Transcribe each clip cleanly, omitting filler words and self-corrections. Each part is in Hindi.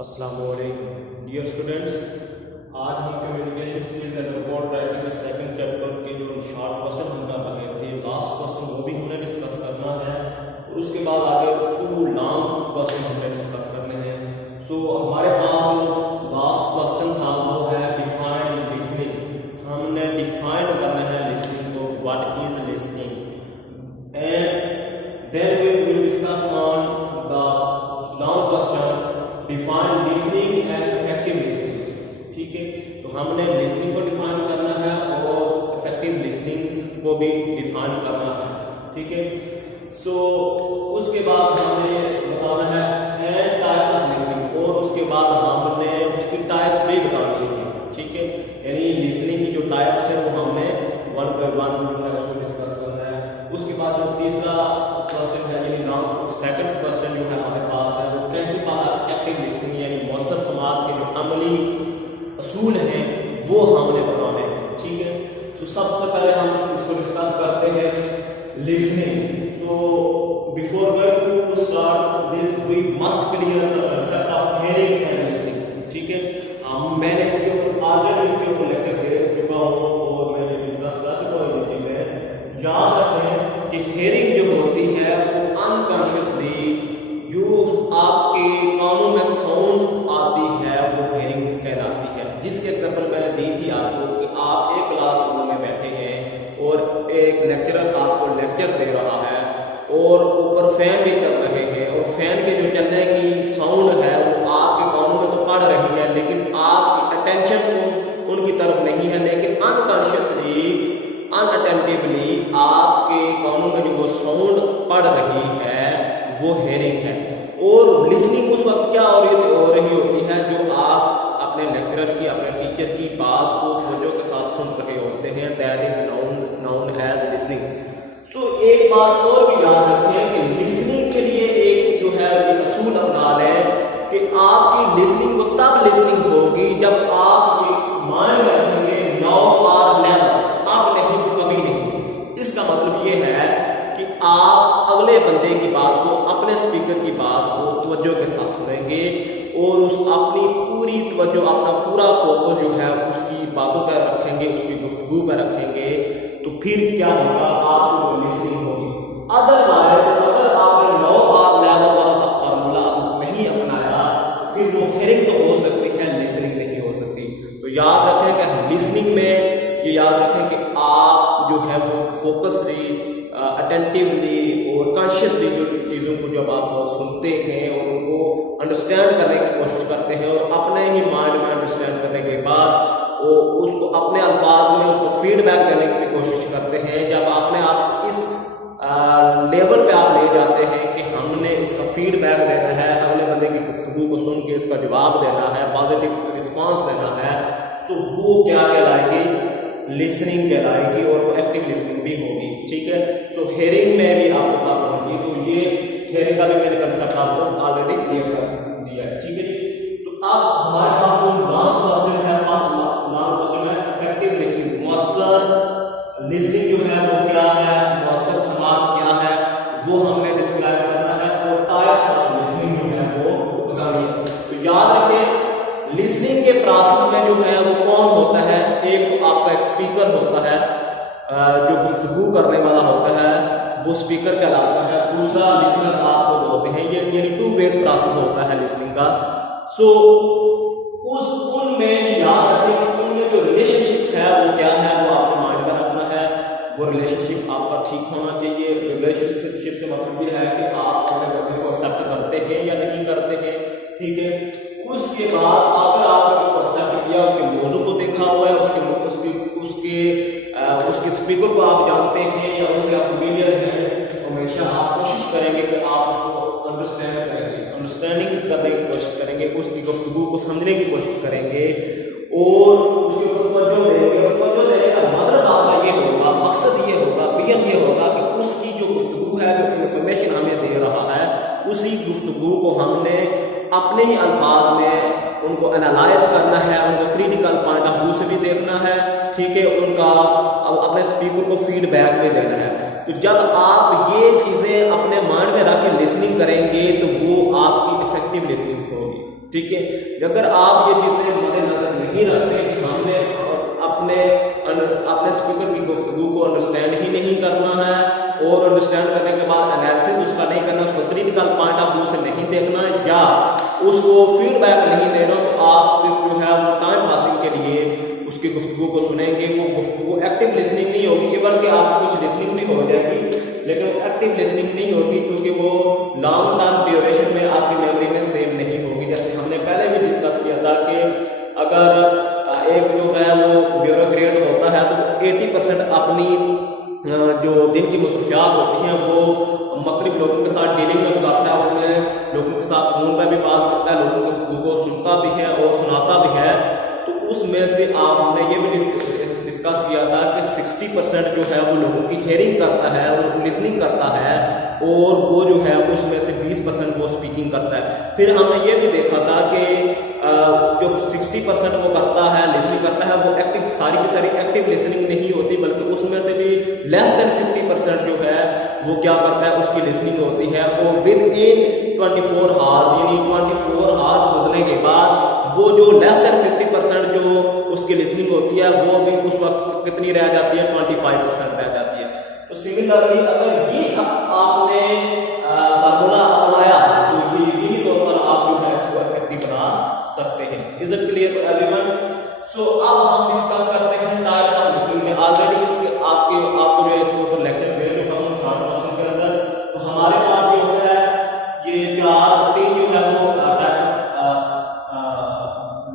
अस्सलामुअलैकुम डियर स्टूडेंट्स, आज हम communication skills and report writing के सेकंड चैप्टर के जो शॉर्ट क्वेश्चन हम कर रहे थे, लास्ट क्वेश्चन वो भी हमने डिस्कस करना है और उसके बाद आगे टू लॉन्ग क्वेश्चन हमने डिस्कस करने हैं। सो हमारे पास जो लास्ट क्वेश्चन था वो है डिफाइन लिसनिंग। हमने डिफाइन करना है लिसनिंग को, what is listening, and then we will discuss on the long question define listening and effective listening. ठीक है, तो हमने लिसनिंग को डिफाइन करना है और इफेक्टिव लिसनिंग को भी डिफाइन करना है। ठीक है, सो उसके बाद हमने बताना है एंड टाइप्स ऑफ लिसनिंग, और उसके बाद हमने उसकी टाइप्स भी बतानी है। ठीक है, यानी लिसनिंग की जो टाइप्स है वो हमने वन बाय वन जो है उसको डिस्कस करना है। उसके बाद जो तीसरा क्वेश्चन है, यानी सेकंड क्वेश्चन जो है हमारे पास है वो प्रिंसिपल ऑफ एक्टिव लिसनिंग, यानी मौसर समाज के जो अमली असूल हैं वो हमने बताने हैं। ठीक है, तो सबसे पहले हम इसको डिस्कस करते हैं लिसनिंग। तो before going to start this we must clear the concept of hearing and listening. ठीक है, मैंने इसके ऊपर ऑलरेडी इसके ऊपर लेक्चर दे चुका हूँ और मैंने डिस्कस कर चुका हूँ। ये चीजें याद रखें कि हियरिंग जो होती है वो अनकॉन्शियसली जो आपके कानों में साउंड आती है वो हियरिंग कहलाती है। जिसके एग्जांपल मैंने दी थी आपको कि आप एक क्लासरूम में बैठे हैं और एक लेक्चरर आपको लेक्चर दे रहा है और ऊपर फैन भी चल रहे हैं, और फैन के जो चलने की साउंड है वो आपके कानों में तो पड़ रही है, लेकिन आपकी अटेंशन उनकी तरफ नहीं है, लेकिन अनकॉन्शियसली अनअटेंटिवली आपके कानों में जो वो साउंड पड़ रही है वो हियरिंग है। और लिसनिंग उस वक्त क्या हो रही होती है जो आप अपने लेक्चरर की, अपने टीचर की बात को तवज्जो के साथ सुन रहे होते हैं, that is known as listening. So एक बात और भी याद रखें कि लिसनिंग के लिए एक जो है ये असूल अपना लें कि आपकी लिसनिंग को तब लिसनिंग होगी जब आप माइंड रखेंगे नाउ और नेवर, अब नहीं तो कभी नहीं। इसका मतलब ये है कि आप अगले बंदे की बात को, अपने स्पीकर की बात को तवज्जो के साथ सुनेंगे और उस अपनी पूरी तवज्जो, अपना पूरा फोकस जो है उसकी बातों पर रखेंगे, उसकी गुफ्तगू पर रखेंगे, तो फिर क्या होगा, आपको लिसनिंग होगी। अदरवाइज अगर आपने नो और नेवर वाला फार्मूला नहीं अपनाया फिर वो हियरिंग तो हो सकती है, लिसनिंग नहीं हो सकती। तो याद रखें कि लिसनिंग में ये याद रखें कि आप जो है वो फोकसली, अटेंटिवली और कॉन्शियसली जो चीज़ों को जब आप सुनते हैं और उनको अंडरस्टैंड करने की कोशिश करते हैं और अपने ही माइंड में अंडरस्टैंड करने के बाद वो उसको अपने अल्फाज में उसको फीडबैक देने की भी कोशिश करते हैं। जब आपने आप इस लेवल पे आप ले जाते हैं कि हमने इसका फीडबैक देना है, अगले बंदे की गुफ्तगू को सुन के इसका जवाब देना है, पॉजिटिव रिस्पांस देना है, तो वो क्या कहलाएगी, लिसनिंग कहलाएगी और वो एक्टिव लिसनिंग भी होगी। ठीक है, सो हियरिंग में भी आपको फार्मूला होगी, तो ये हियरिंग का भी मैंने कंसेप्ट आपको ऑलरेडी क्लियर कर दिया है। ठीक है जी, तो अब हमारे पास जो लॉन्ग क्वेश्चन है, फर्स्ट लॉन्ग क्वेश्चन है इफेक्टिव लिसनिंग। मौसर लिसनिंग जो है वो क्या है, मौसर समाज क्या है वो हमने डिस्क्राइब करना है और टाइप्स ऑफ लिसनिंग जो है वो बतानी है। तो याद रखें लिसनिंग के प्रोसेस में जो है वो कौन होता है, एक तो आपका एक स्पीकर होता है जो गुफ्तगू करने वाला होता है, वो स्पीकर कहलाता है। दूसरा लिसनर आपको बोलते हैं, ये यानी टू वे प्रोसेस होता है लिसनिंग का। सो उनमें याद रखें कि उनमें जो रिलेशनशिप है वो क्या है, वो आपने माइंड में रखना है। वो रिलेशनशिप आपका ठीक होना चाहिए। रिलेशनशिप से मतलब ये है कि आप अपने बंदे को एक्सेप्ट करते हैं या नहीं करते हैं। ठीक है, उसके बाद अगर आपने उसको एक्सेप्ट किया, उसके मौजू को देखा हुआ है, उसके स्पीकर को आप जानते हैं या उससे आप फेमिलियर हैं, तो हमेशा आप कोशिश करेंगे कि आप उसको अंडरस्टैंड करेंगे, अंडरस्टैंडिंग करने की कोशिश करेंगे, उसकी गुफ्तगू को समझने की कोशिश करेंगे और उसके ऊपर तवज्जो देंगे। और तवज्जो देने का मतलब आपका ये होगा, मकसद ये होगा, विजन ये होगा कि उसकी जो गुफ्तगू है, जो इंफॉर्मेशन हमें दे रहा है, उसी गुफ्तगू को हमने अपने ही अल्फाज में उनको एनालाइज करना है, उनका क्रिटिकल पॉइंट ऑफ व्यू से भी देखना है। ठीक है, उनका अपने स्पीकर को फीडबैक भी देना है। तो जब आप ये चीज़ें अपने माइंड में रख के लिसनिंग करेंगे तो वो आपकी इफेक्टिव लिसनिंग होगी। ठीक है। अगर आप ये चीज़ें मद्देनजर नहीं रखते कि हमने अपने स्पीकर की गुफ्तगू को अंडरस्टैंड ही नहीं करना है और अंडरस्टैंड करने के बाद एनालिसिस उसका नहीं करना, उसको क्रिटिकल पॉइंट ऑफ व्यू से नहीं देखना या उसको फीडबैक नहीं देना, तो आप सिर्फ जो है वो टाइम पासिंग के लिए उसकी गुफ्तगू को सुनेंगे। वो गुफ्तगू एक्टिव लिसनिंग नहीं होगी, इवन कि आपकी कुछ लिसनिंग भी हो जाएगी लेकिन वो एक्टिव लिसनिंग नहीं होगी, क्योंकि वो लॉन्ग टर्म ड्यूरेशन में आपकी मेमोरी में सेव नहीं होगी। जैसे हमने पहले भी डिस्कस किया था कि अगर एक जो है वो ब्यूरोक्रेट होता है तो 80% अपनी जो दिन की मसरूफियात होती हैं वो मुख्तलिफ लोगों के साथ डीलिंग में करता है, उसमें लोगों के साथ फ़ोन पर भी बात करता है, लोगों को सुनता भी है और सुनाता भी है। तो उसमें से आपने ये भी डिस्कस किया था कि 60% जो है वो लोगों की हेयरिंग करता है और लिसनिंग करता है और वो जो है उसमें से 20% वो स्पीकिंग करता है। फिर हमने ये भी देखा था कि जो 60% वो करता है लिसनिंग करता है वो एक्टिव, सारी की सारी एक्टिव लिसनिंग नहीं होती, बल्कि उसमें से भी लेस देन 50% जो है वो क्या करता है, उसकी लिसनिंग होती है। और विद इन 24 आवर्स यानी 24 आवर्स गुजरने के बाद वो जो लेस देन 50% जो उसकी लिसनिंग होती है वो भी उस वक्त कितनी रह जाती है, 25% रह जाती है। तो सिमिलरली अगर ये आपने फार्मूला अपनाया तो ये यकीनी तौर पर आप जो है इसको इफेक्टिव बना सकते हैं। Is it clear to everyone? So अब हम डिस्कस करते हैं टाइप्स ऑफ लिसनिंग में। ऑलरेडी इसके आपको जो है इसके ऊपर लेक्चर दे चुका हूं शॉर्ट क्वेश्चन के अंदर। तो हमारे पास ये होता है ये तीन जो है वो टाइप्स ऑफ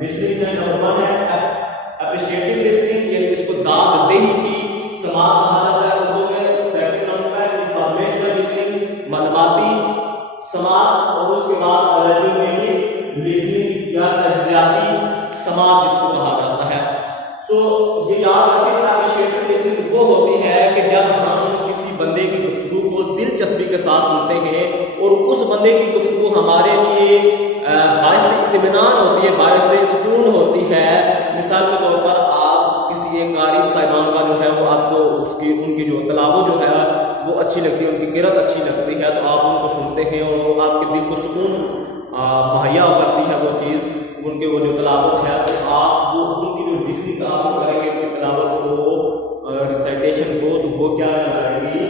लिसनिंग है। नंबर 1 है एप्रिशिएटिव लिसनिंग, यानी इसको दाद देही की समाज कहा जाता है उर्दू में। सेकंड नंबर है इंफॉर्मेशनल लिसनिंग, मालूमाती समाज, और उसके बाद इवैल्यूएटिव लिसनिंग या तज्जियाती समाज जिसको कहा जाता है। सो ये याद रखें एप्रिशिएटिव लिसनिंग वो होती है कि जब हम किसी बंदे की गुफ्तगू को दिलचस्पी के साथ सुनते हैं और उस बंदे की गुफ्तगू हमारे लिए बायस इत्मीनान होती है, बायस सुकून होती है। मिसाल के तौर पर आप किसी एक कारी साहिबान का जो है वो आपको उनकी जो तलावो जो है वो अच्छी लगती है, उनकी किरत अच्छी लगती है, तो आप उनको सुनते हैं और आपके दिल को सुकून मुहैया करती है वो चीज़, उनके वो जो तलावत है। तो आप वो उनकी जो लिसनिंग आप करेंगे उनकी तलावत को, रिसाइटेशन को, तो वो क्या कहलाएगी,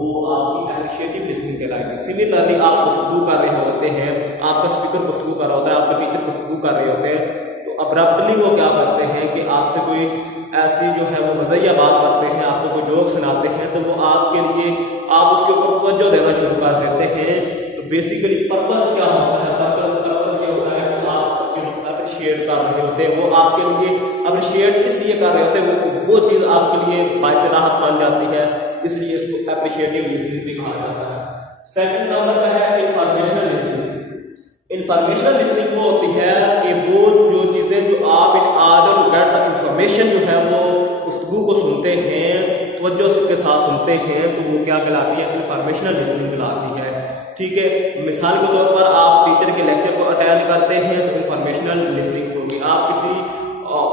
वो आपकी एप्रिशिएटिव लिसनिंग कहलाएगी। सिमिलरली आप गुफ्तगू कर रहे होते हैं, आपका स्पीकर गुफ्तगू कर रहा होता है, आपका टीचर गुफ्तगू कर रहे होते हैं, तो अब्रप्टली वो क्या करते हैं कि आपसे कोई ऐसी जो है वो मज़ाहिया बात करते हैं, आपको कोई जोक सुनाते हैं, तो वो आपके लिए आप उसके ऊपर तवज्जो देना शुरू कर देते हैं। तो बेसिकली पर्पस क्या होता है, पर्पस ये होता है कि आप अप्रिशिएट कर रहे होते हैं, वो आपके लिए अप्रिशिएट इसलिए कर रहे होते हैं, वो चीज़ आपके लिए बायस राहत मान जाती है, इसलिए इसको एप्रिशिएटिव लिसनिंग भी कहा जाता है। सेकंड नंबर पे है इंफॉर्मेशनल लिसनिंग। इंफॉर्मेशनल लिसनिंग वो होती है कि वो जो चीज़ें जो आप in order to get the information जो है वो गुफ्तगू को सुनते हैं, तवज्जो के साथ सुनते हैं, तो वो क्या कहलाती है, इंफॉर्मेशनल लिसनिंग कहलाती है। ठीक है, मिसाल के तौर पर आप टीचर के लेक्चर को अटेंड करते हैं तो इंफॉर्मेशनल लिसनिंग होगी। आप किसी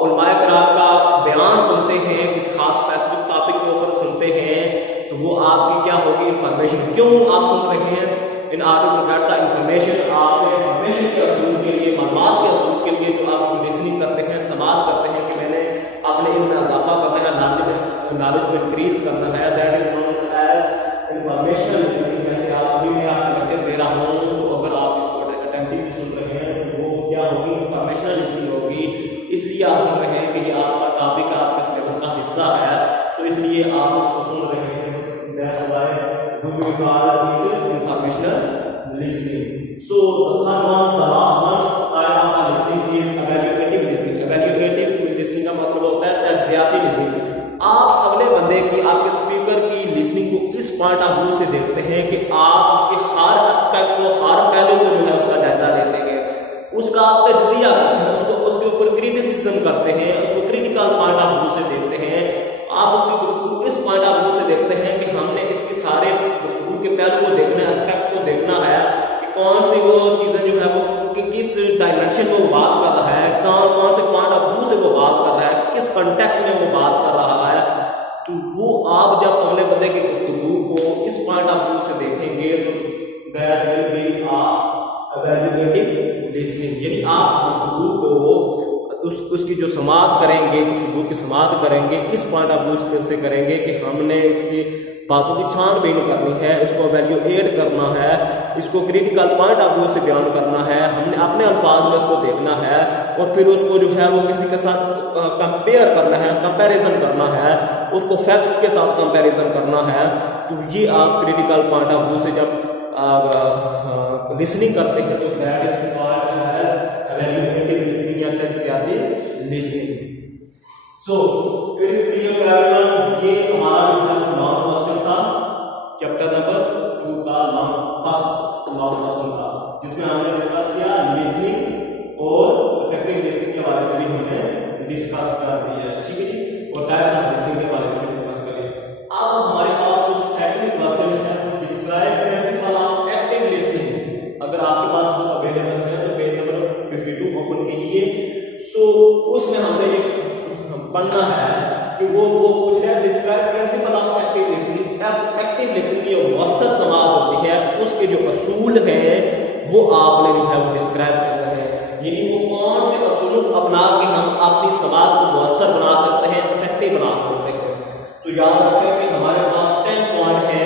उलमाए किराम का बयान सुनते हैं, किसी खास स्पेसिफिक टॉपिक के ऊपर सुनते हैं, तो वो आपकी क्या होगी, इंफॉर्मेशन। क्यों आप सुन रहे हैं, in order to get the information, आप इंफॉर्मेशन के असूल के लिए, मालूमात के असूल के लिए जो आप लिसनिंग करते हैं, समाज करते हैं कि मैंने अपने इनमें इजाफा करना है, नॉलेज को इंक्रीज करना है, that is known as informational listening. जैसे आप अभी मैं आपको लेक्चर दे रहा हूँ, तो अगर आप इसको अटेंटिवली सुन रहे हैं तो वो क्या होगी, इंफॉर्मेशनल लिसनिंग होगी। इसलिए आप सुन रहे हैं कि ये आपका टॉपिक आपके सिलेबस का हिस्सा है, तो इसलिए आप उसको सुन रहे हैं, that's why we call it informational listening. So the third one, the last one type of listening is evaluative listening. Evaluative listening का मतलब होता है तज्जियाती लिसनिंग। आप अगले बंदे की, आपके स्पीकर की लिसनिंग को इस पॉइंट ऑफ व्यू से देखते हैं कि आप उसके हर एस्पेक्ट को, हर पहलू को जो है उसका जायजा लेते हैं, उसका आप तज्जिया करते हैं, उसके ऊपर क्रिटिसिज्म करते हैं, उसको क्रिटिकल पॉइंट ऑफ व्यू से देखते हैं। आप उसकी गुफ्तगू इस पॉइंट ऑफ व्यू से देखते हैं कि हमने इसके सारे गुफ्तगू के पहलू को देखना है, एस्पेक्ट को देखना है कि कौन सी वो चीज़ें जो है वो किस डायमेंशन में वो बात कर रहा है, कौन से पॉइंट ऑफ व्यू से वो बात कर रहा है, किस कॉन्टेक्स्ट में वो बात कर रहा है। तो वो आप जब अगले बंदे की गुफ्तगू को इस पॉइंट ऑफ व्यू से देखेंगे तो that will be a evaluative listening, यानी आप गुफ्तगू को उसकी जो समाअत करेंगे, गुफ्तगू की समाअत करेंगे, इस पॉइंट ऑफ व्यू से करेंगे कि हमने इसकी बातों की छानबीन करनी है, इसको वैल्यू एड करना है, इसको क्रिटिकल पॉइंट ऑफ व्यू से बयान करना है, हमने अपने अल्फाज में इसको देखना है और फिर उसको जो है वो किसी के साथ कंपेयर करना है, कंपैरिजन करना है, उसको फैक्ट्स के साथ कंपैरिजन करना है। तो ये आप क्रिटिकल पॉइंट ऑफ व्यू से जब लिसनिंग करते हैं तो that is called as evaluative listening या टैक्सियाती listening. So it is clear everyone, ये हमारा जो है लॉन्ग क्वेश्चन था, चैप्टर नंबर 2 का फर्स्ट लॉन्ग क्वेश्चन था, जिसमें हमने डिस्कस किया लिसनिंग और इफेक्टिव लिसनिंग के बारे से भी हमने डिस्कस कर दिया है, ठीक है जी, और टाइप्स ऑफ लिसनिंग के बारे से भी डिस्कस करें। अब हमारे पास जो सेकंड क्वेश्चन है वो describe principle of active listening. अगर आपके पास वो अवेलेबल है तो पेज नंबर 52 ओपन कीजिए। सो उसमें हमने ये पढ़ना है कि वो पूछ रहा है describe principle of active listening. Active listening की जो मौसर समाअत होती है उसके जो असूल हैं वो आपने जो है वो डिस्क्राइब करना है, यानी वो कौन से असूल अपना के हम अपनी समाअत को मौसर बना सकते हैं, इफेक्टिव बना सकते हैं। तो याद रखें कि हमारे पास 10 पॉइंट है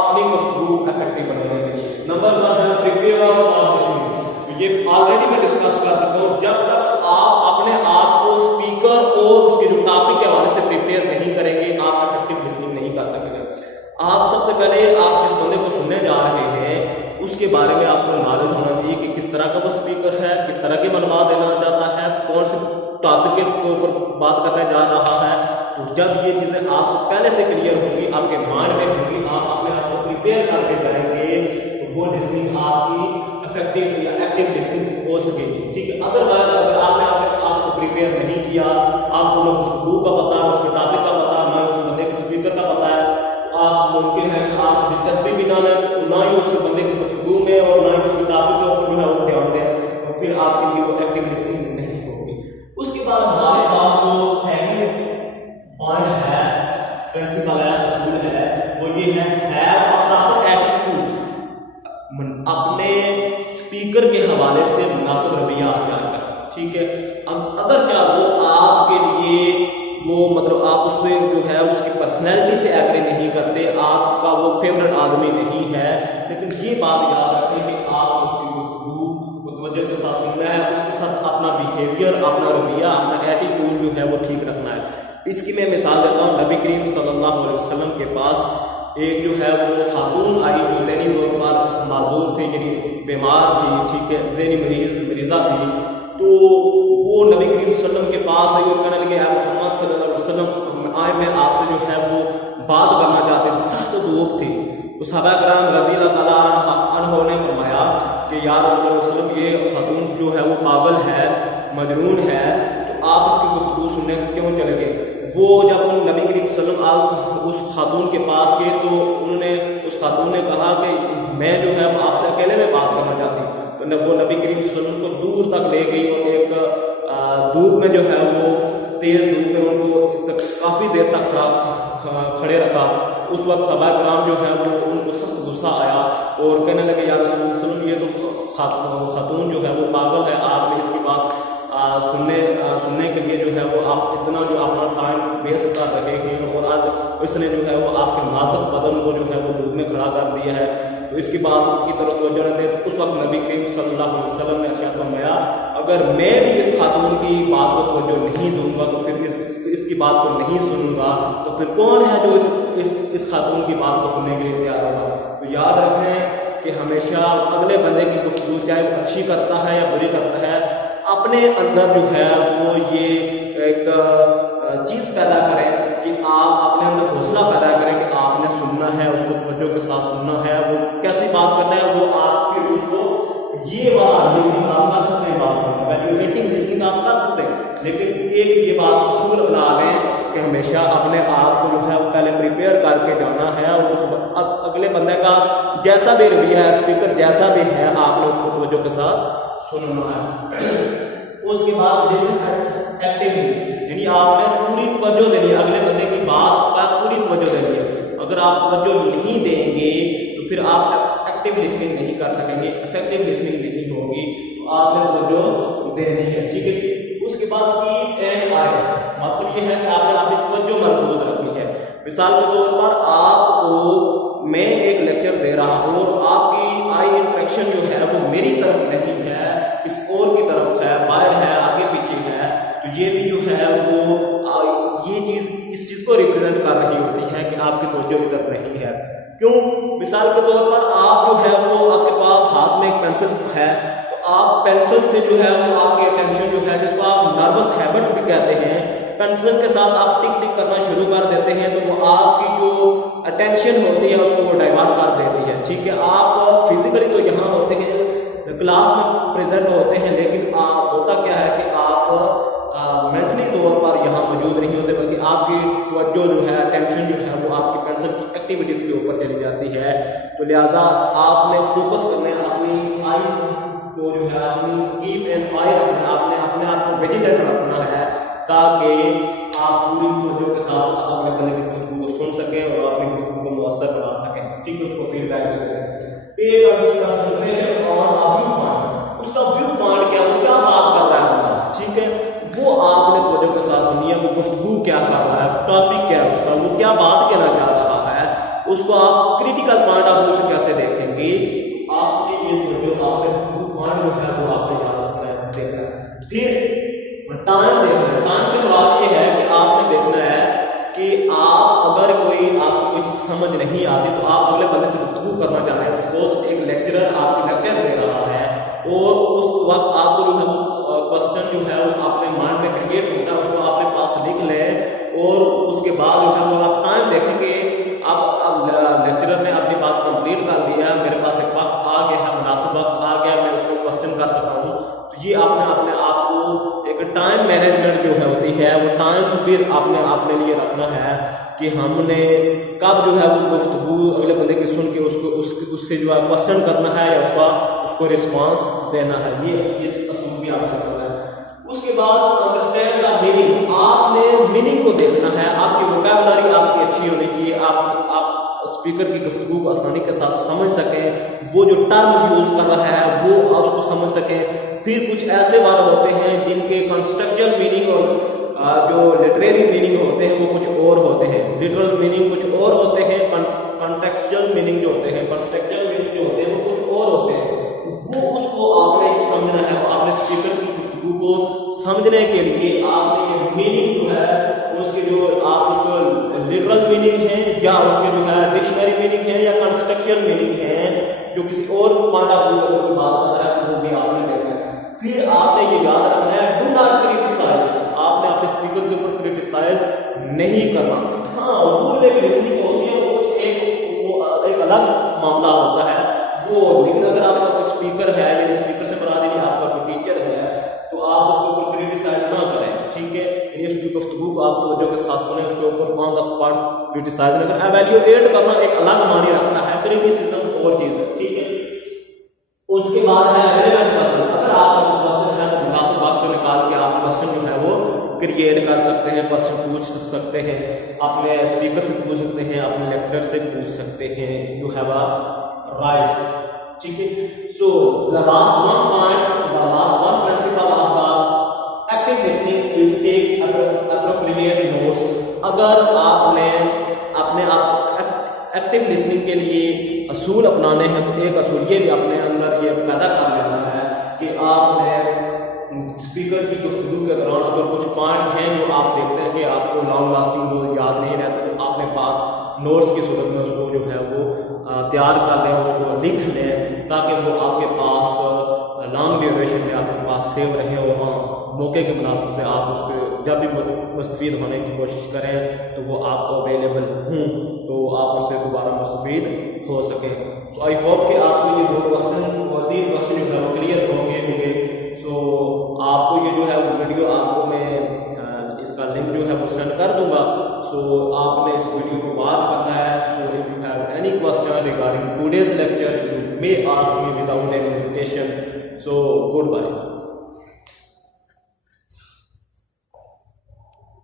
अपनी गुफ्तगू इफेक्टिव बनाने के लिए। नंबर 1 है प्रिपेयर फॉर लिसनिंग। ये ऑलरेडी मैं डिस्कस कर चुका हूँ, जब तक आप अपने आप को स्पीकर और उसके जो टॉपिक के हवाले से प्रिपेयर नहीं करेंगे आप इफेक्टिव लिसनिंग नहीं कर सकेंगे। आप सबसे पहले आप जिस बंदे को सुनने जा रहे हैं उसके बारे में आपको नॉलेज होना चाहिए कि किस तरह का वो स्पीकर है, किस तरह की मालूमात देना चाहता है, कौन से टॉपिक के ऊपर बात करने जा रहा है। तो जब ये चीज़ें आपको पहले से क्लियर होंगी, आपके माइंड में होंगी, आप अपने आप को प्रिपेयर करके करेंगे तो वो लिसनिंग आपकी इफेक्टिव या एक्टिव लिसनिंग हो सकेगी, ठीक है। अगर आपने आपको प्रिपेयर नहीं किया, आपको ना गुफ्तगू का पता, ना उसके टॉपिक का पता, ना उस बंदे के स्पीकर का पता है, तो आप मुमकिन है कि आप दिलचस्पी भी ना ही उस बंदे के गुफ्तगू में और ना ही उसके टॉपिक के ऊपर जो है वो ध्यान दें, और फिर आपके लिए वो एक्टिव लिसनिंग नहीं होगी। उसके बाद हमारे पास जो सेकंड पॉइंट है, प्रिंसिपल है, असूल है, वो ये है हैव अ प्रॉपर एटीट्यूड। अपने स्पीकर के हवाले से मुनासिब रवैया अख्तियार करें, ठीक है। अब अगर क्या वो आपके लिए वो मतलब आप उससे जो है उसकी पर्सनैलिटी से एग्री नहीं करते, आपका वो फेवरेट आदमी नहीं है, लेकिन ये बात याद रखें कि आप उसकी गुफ्तगू मुतवज्जो के साथ सुनना है, उसके साथ अपना बिहेवियर, अपना रवैया, अपना एटीट्यूड जो है वो ठीक रखना है। इसकी मैं मिसाल देता हूँ, नबी करीम सल्लल्लाहु अलैहि वसल्लम के पास एक जो है वो खातून आई जो ज़हनी तौर पर माजूर थी, यानी बीमार थी, ठीक है, ज़हनी मरीज़ा थी। तो वो नबी करीम सल्लल्लाहु अलैहि वसल्लम के पास आई और कहने लगे या मोहम्मद सल्लल्लाहु अलैहि वसल्लम आए मैं आपसे जो है वो बात करना चाहते थे, सख्त धूप थी। तो सहाबा कराम रज़ियल्लाहु तआला अन्हु ने फरमाया कि या रसूलल्लाह सल्लल्लाहु अलैहि वसल्लम ये खातून जो है वो पागल है, मजनून है, तो आप इसकी गुफ्तगू सुनने क्यों चले गए। वो जब उन नबी करीम सल्लल्लाहु अलैहि वसल्लम उस खातून के पास गए तो उन्होंने उस खातून ने कहा कि मैं जो है आपसे अकेले में बात करना चाहती हूँ। तो वो नबी करीम सल्लल्लाहु अलैहि वसल्लम को दूर तक ले गई और एक धूप में जो है वो तेज़ धूप में उनको काफ़ी देर तक खड़े रखा। उस वक्त सहाबा कराम जो है वो उनको सख्त गुस्सा आया और कहने लगे या रसूल सल्लल्लाहु अलैहि वसल्लम ये तो खातून जो है वो पागल है, आपने इसकी बात सुनने के लिए जो है वो आप इतना जो अपना टाइम वेस्ट कर रहे हैं और आज इसने जो है वो आपके नाजुक बदन को जो है वो धूप में खड़ा कर दिया है। तो इसकी बात की तरफ तवज्जो न दे। तो उस वक्त नबी करीम सल्लल्लाहु अलैहि वसल्लम ने इरशाद फरमाया अगर मैं भी इस खातून की बात को तवज्जो नहीं दूंगा तो फिर इसकी बात को नहीं सुनूंगा तो फिर कौन है जो इस खातून की बात को सुनने के लिए तैयार होगा। तो याद रखें कि हमेशा अगले बंदे की गुफ्तगू चाहे वो अच्छी करता है या बुरी करता है, अपने अंदर जो है वो ये एक चीज़ पैदा करें कि आप अपने अंदर हौसला पैदा करें कि आपने सुनना है, उसको तवज्जो के साथ सुनना है, वो कैसी बात करना है वो आप फिर उसको ये बात लिसनिंग आप कर सकते हैं, बात वैल्यूएटिंग लिसनिंग आप कर सकते हैं, लेकिन एक ये बात असूल बना लें कि हमेशा अपने आप को जो है पहले प्रिपेयर करके जाना है और उस अगले बंदे का जैसा भी रवैया है, स्पीकर जैसा भी है, आपने उसको तवज्जो के साथ सुनना है। उसके बाद लिसन एक्टिवली, यानी आपने पूरी तवज्जो देनी है, अगले बंदे की बात पर पूरी तवज्जो देनी है। अगर आप तवज्जो नहीं देंगे तो फिर आप एक्टिव लिसनिंग नहीं कर सकेंगे, इफेक्टिव लिसनिंग नहीं होगी तो आपने तवज्जो देनी है, ठीक है। उसके बाद कीप एन आई, मतलब ये है कि आपने अपनी तवज्जो मरकूज रखनी है। मिसाल के तौर पर आपको मैं एक लेक्चर दे रहा हूँ और आपकी आई इंटरेक्शन जो है वो मेरी तरफ नहीं है, किसी और की तरफ है, बाहर है, आगे पीछे है, तो ये भी जो है वो ये चीज़ इस चीज़ को रिप्रेजेंट कर रही होती है कि आपकी तवज्जो इधर नहीं है। क्यों? मिसाल के तौर पर आप जो है वो आपके पास हाथ में एक पेंसिल है, तो आप पेंसिल से जो है वो आपकी अटेंशन जो है, जिसको आप नर्वस हैबिट्स भी कहते हैं, पेंसिल के साथ आप टिक टिक करना शुरू कर देते हैं, तो वो आपकी जो अटेंशन होती है उसको वो डाइवर्ट कर देती है, ठीक है। आप फिजिकली तो यहाँ होते हैं, क्लास में प्रेजेंट होते हैं, लेकिन होता क्या है कि आप मेंटली तौर पर यहाँ मौजूद नहीं होते, बल्कि आपकी तवज्जो जो है, अटेंशन जो है वो आपकी पेंसिल की एक्टिविटीज़ के ऊपर चली जाती है। तो लिहाजा आपने फोकस करना है, अपनी आई को जो है अपनी कीप एन आई रखना है, आपने अपने आप को विजिलेंट रखना है, ताकि आप पूरी तवज्जो के साथ अगले बंदे की गुफ्तगू को सुन सकें और अपनी गुफ्तगू को मुअस्सर बना सकें, ठीक है, उसको फीडबैक दे सकें। उसका व्यू पॉइंट क्या, वो क्या बात कर रहा है, ठीक है, वो आपने तवज्जो के साथ सुनी है, वो गुफ्तगू क्या कर रहा है, टॉपिक क्या है उसका, वो क्या बात कहना चाह रहा है, उसको आप क्रिटिकल पॉइंट ऑफ व्यू से कैसे देखेंगे, आपने ये तवज्जो आपने व्यू पॉइंट जो है वो आपने याद रखना है, देखना है। फिर टाइम देखना है, टाइम से बात ये है कि आपने देखना है कि आप अगर कोई आपको कुछ समझ नहीं आती तो आप अगले बंदे से गुफ्तगू करना चाह रहे हैं। सपोज एक लेक्चरर आपको लेक्चर दे रहा है और उस वक्त आपको जो है क्वेश्चन जो है वो अपने माइंड में क्रिएट होता है, उसको अपने पास लिख लें और उसके बाद जो है वो आप टाइम देखेंगे। अब लेक्चरर ने अपनी बात कंप्लीट कर दिया, मेरे पास एक वक्त आ गया है, मुनासिब वक्त आ गया, मैं उसको क्वेश्चन कर सकता हूँ, तो ये आपने अपने आप को एक टाइम मैनेजमेंट जो है होती है, वो टाइम फिर आपने अपने लिए रखना है कि हमने कब जो है वो गुफ्तगू अगले बंदे की सुन के उससे जो है क्वेश्चन करना है या उसको रिस्पांस देना है, ये असूल भी आपने करना है। उसके बाद अंडरस्टैंड द मीनिंग, आपने मीनिंग को देखना है, आपकी वोकैबुलरी आपकी अच्छी होनी चाहिए, आप स्पीकर की गुफ्तगू को आसानी के साथ समझ सकें, वो जो टर्म्स यूज कर रहा है वो आप उसको समझ सकें। फिर कुछ ऐसे वर्ड होते हैं जिनके कंस्ट्रक्चुअल मीनिंग और जो लिटरेरी मीनिंग होते हैं वो कुछ और होते हैं, लिटरल मीनिंग कुछ और होते हैं, कॉन्टेक्सचुअल मीनिंग जो होते हैं, कंस्ट्रक्चुअल मीनिंग जो होते हैं वो कुछ और होते हैं, वो उसको आपने समझना है। आपने स्पीकर की गुफ्तगू को समझने के लिए आपने ये मीनिंग जो है उसके जो आप उसको लिटरल मीनिंग है या उसके जो है डिक्शनरी मीनिंग है या कंस्ट्रक्चुअल मीनिंग है, जो किसी और पॉइंट ऑफ व्यू से बात कर रहा है, वो भी आपने देखना है। फिर आपने ये याद रखना है, डू नॉट क्रिटिसाइज, आपने अपने स्पीकर के ऊपर क्रिटिसाइज नहीं करना। हाँ, वो लिसनिंग होती है, वो एक अलग मामला होता है वो, लेकिन अगर आपका कोई स्पीकर है या स्पीकर से बना दीजिए आपका कोई टीचर है तो आप उसके ऊपर क्रिटिसाइज ना करें, ठीक है। यानी उसकी गुफ्तगू को आप तवज्जो के साथ सुने, उसके ऊपर ऑन द स्पॉट क्रिटिसाइज ना करें। एवेल्युएट करना एक अलग मानी रखता है, क्रिटिसिज्म और चीज है, ठीक है। उसके बाद है रेलेवेंट क्वेश्चन, अगर आपका क्वेश्चन है तो मुनासिब वक्त को निकाल के आप क्वेश्चन जो है वो क्रिएट कर सकते हैं, क्वेश्चन पूछ सकते हैं, अपने स्पीकर से पूछ सकते हैं, अपने लेक्चरर से पूछ सकते हैं, यू हैव अ राइट, ठीक है। So the last one principle of the active listening is take appropriate notes. अगर आपने अपने आप एक्टिव लिसनिंग के लिए असूल अपनाने हैं तो एक असूल ये भी अपने अंदर ये पैदा कर लेना है कि आपने स्पीकर की गुफ्तगू के दौरान अगर कुछ पॉइंट हैं जो आप देखते हैं कि आपको लॉन्ग लास्टिंग वो याद नहीं रहता, तो आपने पास नोट्स की सूरत में उसको जो है वो तैयार कर लें, उसको लिख लें, ताकि वो आपके पास लॉन्ग ड्यूरेशन में आपके पास सेव रहे और मौके के मुनासिब से आप उसको जब भी मुस्तफ़ीद होने की कोशिश करें तो वो आपको अवेलेबल हों, तो आप उससे दोबारा मुस्तफ़ीद हो सकें। तो आई होप कि आपको ये 2 क्वेश्चन और 3 क्वेश्चन जो है वो क्लियर होंगे। सो आपको ये जो है वो वीडियो आपको मैं इसका लिंक जो है वो सेंड कर दूंगा। सो आपने इस वीडियो को वॉच करना है। So if you have any question regarding today's lecture you may ask me without any hesitation. So good bye.